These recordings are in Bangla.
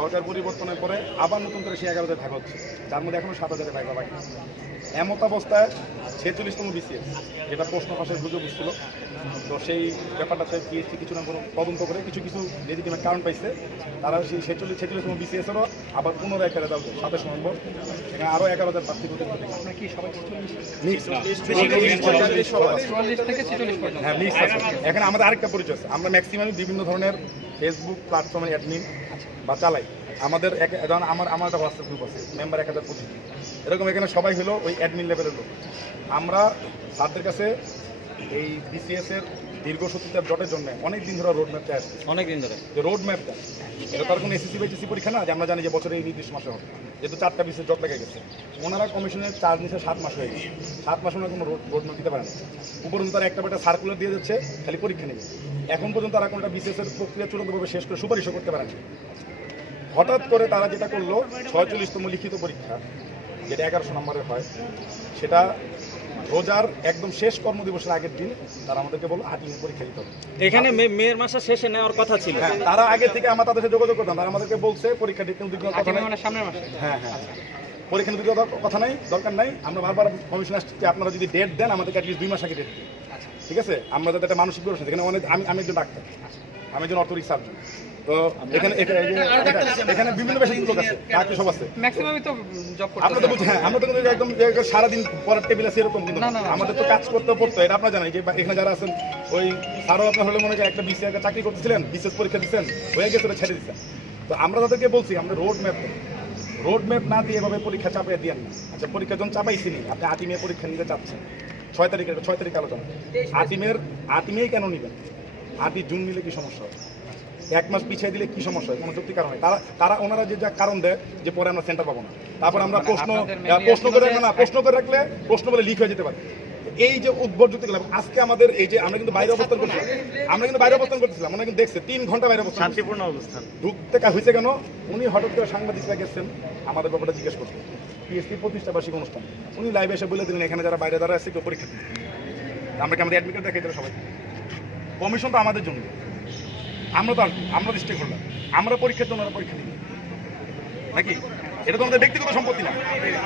সরকার পরিবর্তনের পরে আবার নতুন করে সে এগারো হাজার ভাগ হচ্ছে। যার মধ্যে এখনও সাত হাজারের ভাগ বাকি এমত অবস্থায় ছেচল্লিশতম বিসিএস যেটা প্রশ্ন পাশের গুজব ছিল তো সেই ব্যাপারটাতে পিএসসি কিছু না কোনো তদন্ত করে কিছু কিছু লেজিটিমেট কারণ পাইছে। তারা সেই ছেচল্লিশ ছেচল্লিশতম বিসিএসেরও আবার পুনরায় একটা রেজাল্ট সাতাশ নম্বর সেখানে আরও এগারো হাজার প্রার্থী হতে আপনার কি সবাই মিক্স চুয়াল্লিশ থেকে ছেচল্লিশ পর্যন্ত। হ্যাঁ মিক্স আছে এখানে আমাদের আরেকটা পরিচয় আছে। আমরা ম্যাক্সিমাম বিভিন্ন ধরনের ফেসবুক প্ল্যাটফর্মে অ্যাডমিন বা চালাই। আমাদের এক যেমন আমার আমার একটা হোয়াটসঅ্যাপ গ্রুপ আছে মেম্বার এক হাজার পঁচিশ। এরকম এখানে সবাই হলো ওই অ্যাডমিন লেভেলের লোক। আমরা স্যারদের কাছে এই বিসিএস দীর্ঘ সত্যতার জটের জন্য অনেক দিন ধরে রোড ম্যাপ চাই আসছে অনেক দিন ধরে। যে রোড ম্যাপটা এটা তার কোনো এসএসসি বা পরীক্ষা না যে আমরা জানি যে বছরে এই নির্দিষ্ট মাসে হবে। যেহেতু চারটা বিশেষ জট লেগে গেছে। ওনারা কমিশনের চার্জ নিচ্ছে সাত মাস হয়ে গেছে। সাত মাস ওনারা কোনো রোড রোড ম্যাপ দিতে পারে না উপরন্তু তারা একটা একটা সার্কুলার দিয়ে যাচ্ছে খালি পরীক্ষা নেবে। এখন পর্যন্ত তারা কোনটা বিশেষের প্রক্রিয়া চূড়ান্তভাবে শেষ করে সুপারিশও করতে পারে হঠাৎ করে তারা যেটা করল ছয়চল্লিশতম লিখিত পরীক্ষা যেটা এগারোশো নম্বরের হয় সেটা রোজার একদম শেষ কর্মদিবসের আগের দিন তারা আমাদেরকে বলল হাটিং পরীক্ষা দিতে হবে। এখানে মে- মেয়ের মাসে শেষে নেওয়ার কথা ছিল। হ্যাঁ তারা আগে থেকে আমরা তাদের সাথে যোগাযোগ করতাম। তারা আমাদেরকে বলছে পরীক্ষা দিতে উদ্বিগ্ন কথা নাই। মানে সামনের মাসে? হ্যাঁ হ্যাঁ পরীক্ষা দিতে কথা নাই দরকার নাই। আমরা বারবার কমিশন আসছি আপনারা যদি ডেট দেন আমাদেরকে অ্যাটলিস্ট দুই মাস আগে ডেট দিন। ঠিক আছে? আমরা যাতে একটা মানসিক ব্যবস্থা এখানে অনেক আমি আমি একজন ডাক্তার। আমি একজন অর্থোরিক সার্জন তো এখানে এখানে- এখানে- এখানে বিভিন্ন পেশার লোক আছে ডাক্তার সব আছে। ম্যাক্সিমামই তো জব আমরা তো বুঝি হ্যাঁ আমরা তো কিন্তু একদম যে সারাদিন পরের টেবিল আছে এরকম কিন্তু না, না। না, না। আমাদের তো কাজ করতে পড়তো এটা আপনার জানেন যে এখানে যারা আছেন ওই আরও আপনার হলে মনে করেন একটা বিসি একটা চাকরি করতেছিলেন বিশেষ পরীক্ষা দিচ্ছেন হয়ে গেছে ছেড়ে দিচ্ছেন। তো আমরা তাদেরকে বলছি আমরা রোড ম্যাপ রোড ম্যাপ না দিয়ে এভাবে পরীক্ষা চাপিয়ে দিয়েন না। আচ্ছা পরীক্ষা যখন চাপাইছি নি। আপনি আটিমে পরীক্ষা নিতে চাচ্ছেন। ছয় তারিখে ছয় তারিখ আলোচনা। আটিমের আটিমেই কেন নেবেন? আটি জুন নিলে কি সমস্যা হয় এক মাস পিছিয়ে দিলে কি সমস্যা হয়? কোনো যুক্তি কারণ নেই। তারা তারা ওনারা যে যা কারণ দেয় যে পরে আমরা সেন্টার পাবো না। তারপর আমরা প্রশ্ন আহ, mainly প্রশ্ন করে রাখলে না প্রশ্ন করে রাখলে প্রশ্ন বলে লিক হয়ে যেতে পারে। এই যে উদ্ভট যুক্তিগুলো আজকে আমাদের এই যে আমরা কিন্তু বাইরে অবস্থান করছিলাম আমরা কিন্তু বাইরে অবস্থান করতেছিলাম আমরা কিন্তু দেখছে তিন ঘণ্টা বাইরে অবস্থান শান্তিপূর্ণ অবস্থান। ঢুকতে কা- হয়েছে কেন? উনি হঠাৎ করে সাংবাদিকরা গেছেন আমাদের ব্যাপারটা জিজ্ঞেস করতে পিএসপি প্রতিষ্ঠা বার্ষিক অনুষ্ঠান। উনি লাইভে এসে বলে দিলেন এখানে যারা বাইরে যারা আছে কেউ পরীক্ষা আমরা কি আমাদের অ্যাডমিট কার্ড দেখাই দিলাম সবাই কমিশন তো আমাদের জন্য। আমরা তো আর আমরা স্টে করলাম আমরা পরীক্ষার জন্য পরীক্ষা দিই নাকি? এটা তো আমাদের ব্যক্তিগত সম্পত্তি না।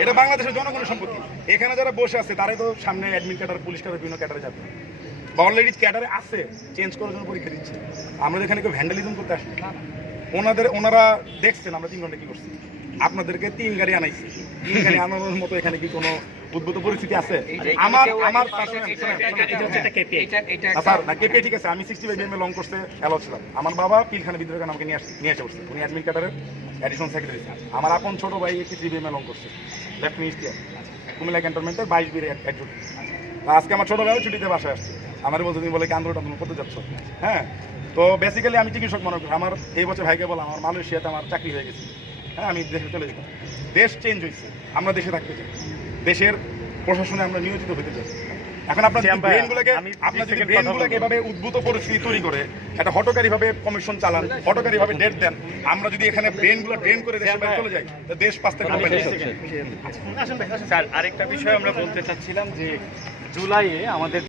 এটা বাংলাদেশের জনগণের সম্পত্তি। এখানে যারা বসে আছে, তারাই তো সামনে অ্যাডমিন ক্যাডার পুলিশ ক্যাডার বিভিন্ন ক্যাডারে যাবে। বা অলরেডি ক্যাডারে আছে চেঞ্জ করার জন্য পরীক্ষা দিচ্ছে। আমরা এখানে কেউ ভ্যান্ডালিজম করতে আসি ওনাদের ওনারা দেখছেন আমরা তিন ঘণ্টা কী করছি। আপনাদেরকে তিন গাড়ি আনাইছি। তিন গাড়ি আনানোর মতো এখানে কি কোনো উদ্ভূত পরিস্থিতি আছে? আমার আমার। এটা এটা না, স্যার না কেপে ঠিক আছে আমি সিক্সটি ফাইভ এমএ লং করতে অ্যালাউ ছিলাম। আমার বাবা পিলখানা বিদ্রোহ আমাকে নিয়ে আসছে নিয়ে বসছে। উনি অ্যাডমিট কার্ডারের অ্যাডিশনাল সেক্রেটারি আমার আপন ছোট ভাই একটি থ্রি এমএ লং করছে লেফট মিনিস্ট্রিয়ার কুমিল্লা ক্যান্টনমেন্টের বাইশ বির একজুট। আজকে আমার ছোট ভাইও ছুটিতে বাসায় আসছে। আমার বলছে তুমি বলে কি আন্দোলন করতে যাচ্ছ? হ্যাঁ তো বেসিক্যালি আমি চিকিৎসক মনে করি। আমার এই বছর ভাইকে বললাম আমার মালয়েশিয়াতে আমার চাকরি হয়ে গেছে। হ্যাঁ আমি দেশে চলে যেতাম। দেশ চেঞ্জ হয়েছে আমরা দেশে থাকতে চাই। দেশের প্রশাসনে আমরা নিয়োজিত হতে চাই। এখন আপনার ব্রেনগুলোকে আপনার যদি ব্রেনগুলোকে এভাবে উদ্ভূত পরিস্থিতি তৈরি করে একটা হটকারী ভাবে কমিশন চালান হটকারী ভাবে ডেট দেন আমরা যদি এখানে ব্রেনগুলো ড্রেন করে দেশের বাইরে চলে যাই তো দেশ পাঁচ থেকে না। স্যার আরেকটা বিষয় আমরা বলতে চাচ্ছিলাম যে জুলাইয়ে আমাদের